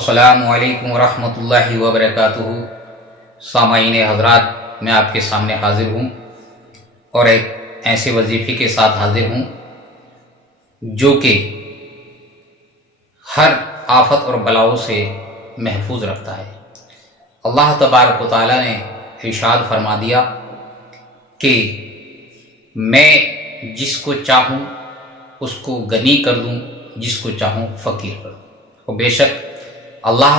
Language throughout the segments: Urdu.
السلام علیکم ورحمۃ اللہ وبرکاتہ۔ سامعین حضرات، میں آپ کے سامنے حاضر ہوں اور ایک ایسے وظیفے کے ساتھ حاضر ہوں جو کہ ہر آفت اور بلاؤں سے محفوظ رکھتا ہے۔ اللہ تبارک و تعالیٰ نے ارشاد فرما دیا کہ میں جس کو چاہوں اس کو غنی کر دوں، جس کو چاہوں فقیر کر دوں۔ اور بے شک اللہ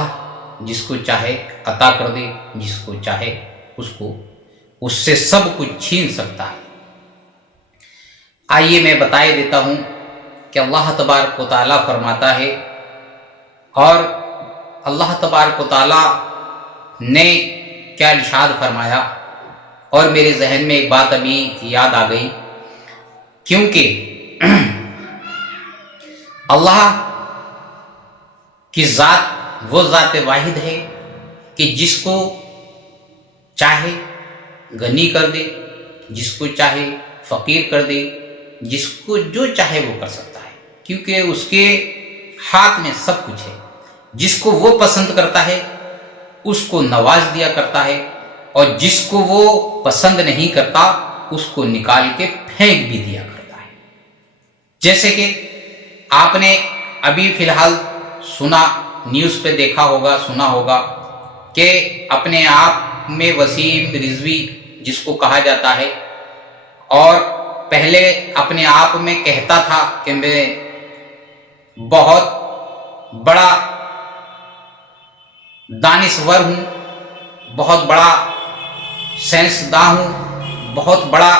جس کو چاہے عطا کر دے، جس کو چاہے اس سے سب کچھ چھین سکتا ہے۔ آئیے میں بتائے دیتا ہوں کہ اللہ تبارک و تعالیٰ فرماتا ہے، اور اللہ تبارک و تعالیٰ نے کیا ارشاد فرمایا، اور میرے ذہن میں ایک بات ابھی یاد آ گئی، کیونکہ اللہ کی ذات وہ ذات واحد ہے کہ جس کو چاہے غنی کر دے، جس کو چاہے فقیر کر دے، جس کو جو چاہے وہ کر سکتا ہے، کیونکہ اس کے ہاتھ میں سب کچھ ہے۔ جس کو وہ پسند کرتا ہے اس کو نواز دیا کرتا ہے، اور جس کو وہ پسند نہیں کرتا اس کو نکال کے پھینک بھی دیا کرتا ہے۔ جیسے کہ آپ نے ابھی فی الحال سنا، نیوز پہ دیکھا ہوگا، سنا ہوگا کہ اپنے آپ میں وسیم رضوی جس کو کہا جاتا ہے، اور پہلے اپنے آپ میں کہتا تھا کہ میں بہت بڑا دانشور ہوں، بہت بڑا سائنسداں ہوں، بہت بڑا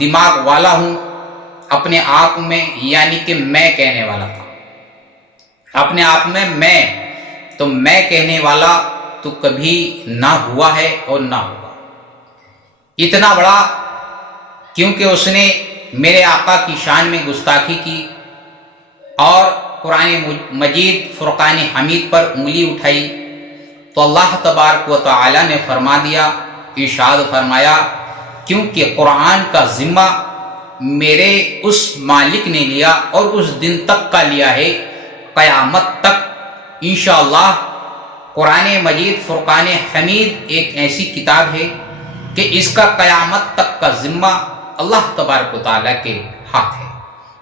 دماغ والا ہوں، اپنے آپ میں یعنی کہ میں کہنے والا تھا اپنے آپ میں تو میں کہنے والا تو کبھی نہ ہوا ہے اور نہ ہوگا۔ اتنا بڑا، کیونکہ اس نے میرے آقا کی شان میں گستاخی کی اور قرآن مجید فرقان حمید پر انگلی اٹھائی، تو اللہ تبارک و تعالی نے فرما دیا، ارشاد فرمایا، کیونکہ قرآن کا ذمہ میرے اس مالک نے لیا اور اس دن تک کا لیا ہے، قیامت تک انشاءاللہ۔ قرآن مجید فرقان حمید ایک ایسی کتاب ہے کہ اس کا قیامت تک کا ذمہ اللہ تبارک و تعالیٰ کے ہاتھ ہے،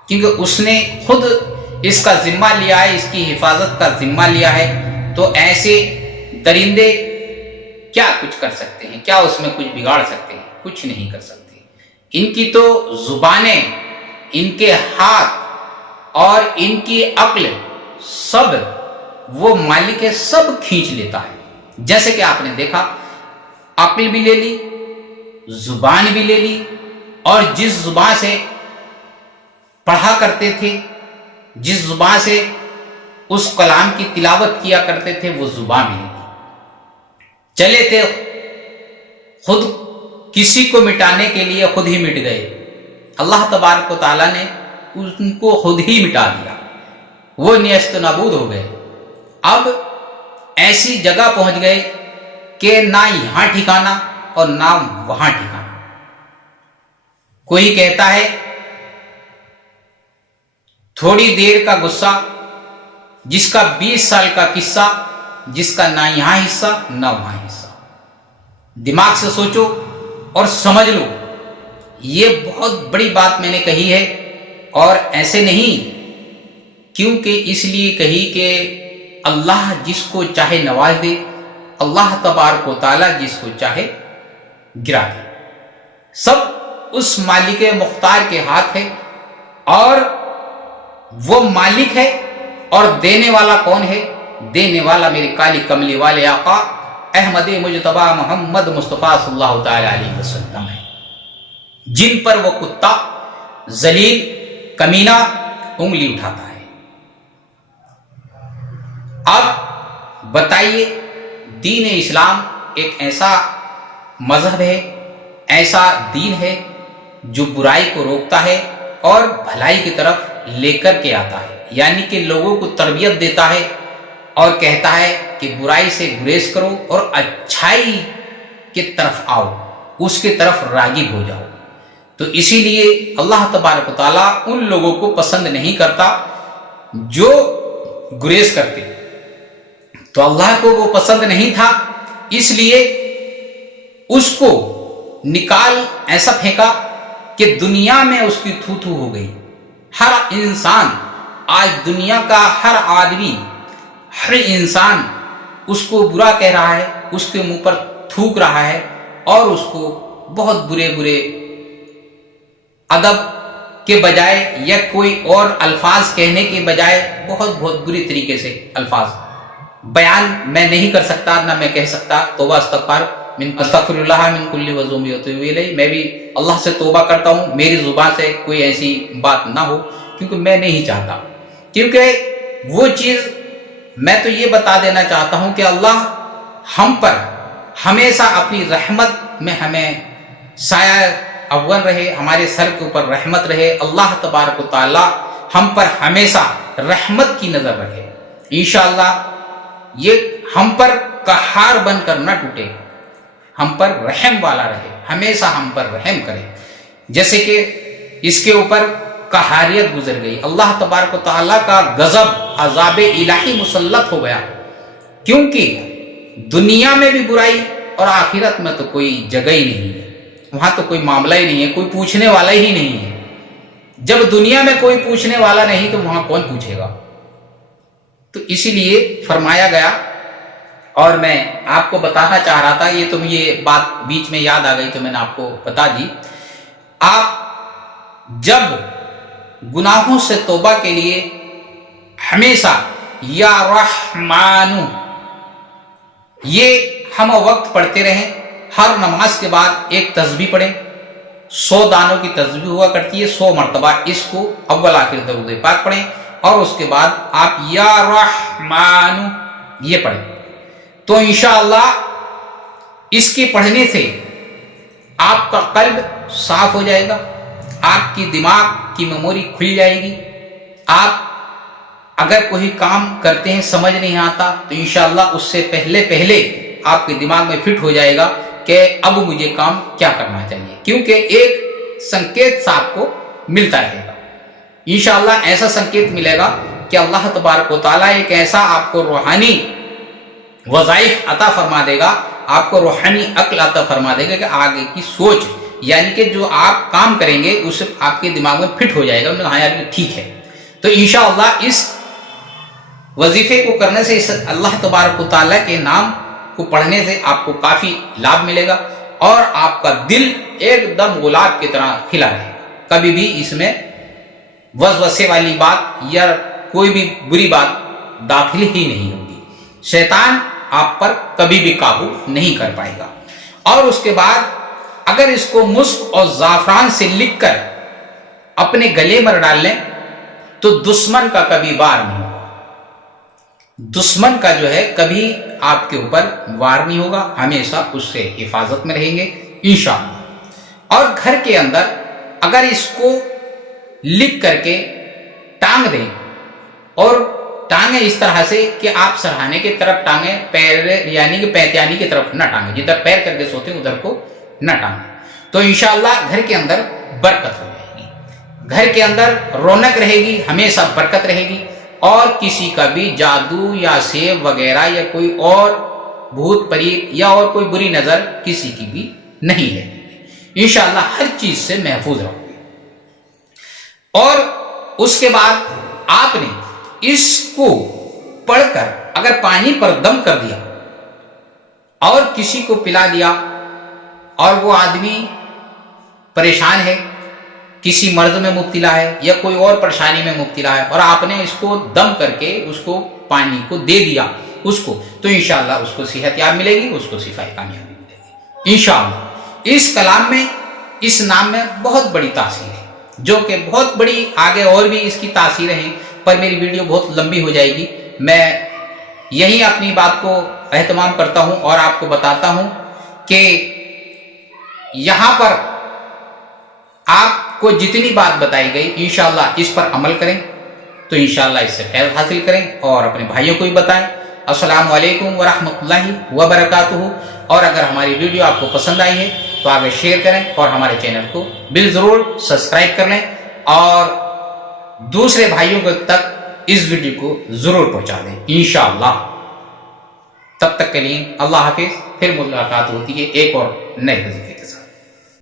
کیونکہ اس نے خود اس کا ذمہ لیا ہے، اس کی حفاظت کا ذمہ لیا ہے۔ تو ایسے درندے کیا کچھ کر سکتے ہیں؟ کیا اس میں کچھ بگاڑ سکتے ہیں؟ کچھ نہیں کر سکتے۔ ان کی تو زبانیں، ان کے ہاتھ اور ان کی عقل، سب وہ مالک ہے، سب کھینچ لیتا ہے۔ جیسے کہ آپ نے دیکھا، عقل بھی لے لی، زبان بھی لے لی، اور جس زبان سے پڑھا کرتے تھے، جس زبان سے اس کلام کی تلاوت کیا کرتے تھے، وہ زبان بھی لے لی۔ چلے تھے خود کسی کو مٹانے کے لیے، خود ہی مٹ گئے۔ اللہ تبارک و تعالیٰ نے ان کو خود ہی مٹا دیا، وہ نیست نابود ہو گئے۔ اب ایسی جگہ پہنچ گئے کہ نہ یہاں ٹھکانا اور نہ وہاں ٹھکانا۔ کوئی کہتا ہے تھوڑی دیر کا غصہ، جس کا 20 سال کا قصہ، جس کا نہ یہاں حصہ نہ وہاں حصہ۔ دماغ سے سوچو اور سمجھ لو، یہ بہت بڑی بات میں نے کہی ہے، اور ایسے نہیں، کیونکہ اس لیے کہی کہ اللہ جس کو چاہے نواز دے، اللہ تبارک و تعالیٰ جس کو چاہے گرا دے۔ سب اس مالک مختار کے ہاتھ ہے، اور وہ مالک ہے، اور دینے والا کون ہے؟ دینے والا میرے کالی کملی والے آقا احمد مجتبی محمد مصطفیٰ صلی اللہ تعالی علیہ وسلم ہے، جن پر وہ کتا ذلیل کمینہ انگلی اٹھاتا ہے۔ اب بتائیے، دین اسلام ایک ایسا مذہب ہے، ایسا دین ہے جو برائی کو روکتا ہے اور بھلائی کی طرف لے کر کے آتا ہے، یعنی کہ لوگوں کو تربیت دیتا ہے اور کہتا ہے کہ برائی سے گریز کرو اور اچھائی کی طرف آؤ، اس کی طرف راغب ہو جاؤ۔ تو اسی لیے اللہ تبارک و تعالیٰ ان لوگوں کو پسند نہیں کرتا جو گریز کرتے، تو اللہ کو وہ پسند نہیں تھا، اس لیے اس کو نکال ایسا پھینکا کہ دنیا میں اس کی تھو تھو ہو گئی۔ ہر انسان آج دنیا کا ہر آدمی، ہر انسان اس کو برا کہہ رہا ہے، اس کے منہ پر تھوک رہا ہے اور اس کو بہت برے برے ادب کے بجائے یا کوئی اور الفاظ کہنے کے بجائے بہت بری طریقے سے الفاظ بیان میں نہیں کر سکتا، نہ میں کہہ سکتا۔ توبہ استغفر اللہ من کل وذنب واتوب الیہ، میں بھی اللہ سے توبہ کرتا ہوں میری زبان سے کوئی ایسی بات نہ ہو، کیونکہ میں نہیں چاہتا، کیونکہ وہ چیز میں تو یہ بتا دینا چاہتا ہوں کہ اللہ ہم پر ہمیشہ اپنی رحمت میں ہمیں سایہ اول رہے، ہمارے سر کے اوپر رحمت رہے۔ اللہ تبارک و تعالی ہم پر ہمیشہ رحمت کی نظر رکھے، انشاءاللہ یہ ہم پر قہار بن کر نہ ٹوٹے، ہم پر رحم والا رہے، ہمیشہ ہم پر رحم کرے۔ جیسے کہ اس کے اوپر قہاریت گزر گئی، اللہ تبارک و تعالیٰ کا غضب عذاب الہی مسلط ہو گیا، کیونکہ دنیا میں بھی برائی اور آخرت میں تو کوئی جگہ ہی نہیں ہے، وہاں تو کوئی معاملہ ہی نہیں ہے، کوئی پوچھنے والا ہی نہیں ہے۔ جب دنیا میں کوئی پوچھنے والا نہیں تو وہاں کون پوچھے گا؟ تو اسی لیے فرمایا گیا، اور میں آپ کو بتانا چاہ رہا تھا، یہ بات بیچ میں یاد آ گئی تو میں نے آپ کو بتا دی۔ آپ جب گناہوں سے توبہ کے لیے ہمیشہ یا رحمان یہ ہم وقت پڑھتے رہیں، ہر نماز کے بعد ایک تسبیح پڑھیں، 100 دانوں کی تسبیح ہوا کرتی ہے، 100 مرتبہ اس کو اول آخر درود پاک پڑھیں، اور اس کے بعد آپ یا رحمان یہ پڑھیں، تو انشاءاللہ اس کے پڑھنے سے آپ کا قلب صاف ہو جائے گا، آپ کی دماغ کی میموری کھل جائے گی۔ آپ اگر کوئی کام کرتے ہیں سمجھ نہیں آتا تو انشاءاللہ اس سے پہلے آپ کے دماغ میں فٹ ہو جائے گا کہ اب مجھے کام کیا کرنا چاہیے، کیونکہ ایک سنکیت سا آپ کو ملتا رہے گا۔ انشاءاللہ ایسا سنکیت ملے گا کہ اللہ تبارک و تعالیٰ ایک ایسا آپ کو روحانی وظائف عطا فرما دے گا، آپ کو روحانی عقل عطا فرما دے گا کہ آگے کی سوچ، یعنی کہ جو آپ کام کریں گے اس آپ کے دماغ میں فٹ ہو جائے گا، ہاں یار ٹھیک ہے۔ تو انشاءاللہ اس وظیفے کو کرنے سے، اس اللہ تبارک و تعالیٰ کے نام کو پڑھنے سے آپ کو کافی لابھ ملے گا، اور آپ کا دل ایک دم گلاب کی طرح کھلا رہے گا، کبھی بھی اس میں وسوسے والی بات یا کوئی بھی بری بات داخل ہی نہیں ہوگی، شیطان آپ پر کبھی بھی قابو نہیں کر پائے گا۔ اور اس کے بعد اگر اس کو مسک اور زعفران سے لکھ کر اپنے گلے میں ڈال لیں تو دشمن کا کبھی وار نہیں ہوگا، دشمن کا جو ہے کبھی آپ کے اوپر وار نہیں ہوگا، ہمیشہ اس سے حفاظت میں رہیں گے انشاءاللہ۔ اور گھر کے اندر اگر اس کو لکھ کر کے ٹانگ دیں، اور ٹانگیں اس طرح سے کہ آپ سرہانے کی طرف ٹانگیں، پیر یعنی کہ پیتیانی کی طرف نہ ٹانگیں، جدھر پیر کر کے سوتے ہیں ادھر کو نہ ٹانگیں، تو انشاءاللہ گھر کے اندر برکت ہو جائے گی، گھر کے اندر رونق رہے گی، ہمیشہ برکت رہے گی، اور کسی کا بھی جادو یا سیب وغیرہ یا کوئی اور بھوت پریت یا اور کوئی بری نظر کسی کی بھی نہیں لگے گی، انشاءاللہ ہر چیز سے محفوظ رہو گے۔ اور اس کے بعد آپ نے اس کو پڑھ کر اگر پانی پر دم کر دیا اور کسی کو پلا دیا، اور وہ آدمی پریشان ہے، کسی مرض میں مبتلا ہے یا کوئی اور پریشانی میں مبتلا ہے، اور آپ نے اس کو دم کر کے اس کو پانی کو دے دیا اس کو، تو انشاءاللہ اس کو صحت یاب ملے گی، اس کو شفا کامیابی ملے گی انشاءاللہ۔ اس کلام میں، اس نام میں بہت بڑی تاثیر ہے، جو کہ بہت بڑی، آگے اور بھی اس کی تاثیریں ہیں، پر میری ویڈیو بہت لمبی ہو جائے گی، میں یہی اپنی بات کو اہتمام کرتا ہوں اور آپ کو بتاتا ہوں کہ یہاں پر آپ کو جتنی بات بتائی گئی انشاءاللہ اس پر عمل کریں تو انشاءاللہ اس سے خیر حاصل کریں، اور اپنے بھائیوں کو بھی بتائیں۔ السلام علیکم ورحمۃ اللہ وبرکاتہ۔ اور اگر ہماری ویڈیو آپ کو پسند آئی ہے تو آگے شیئر کریں، اور ہمارے چینل کو ضرور سبسکرائب کر لیں، اور دوسرے بھائیوں تک اس ویڈیو کو ضرور پہنچا دیں انشاءاللہ۔ تک کے لیے اللہ حافظ، پھر ملاقات ہوتی ہے ایک اور نئے وظیفے کے ساتھ۔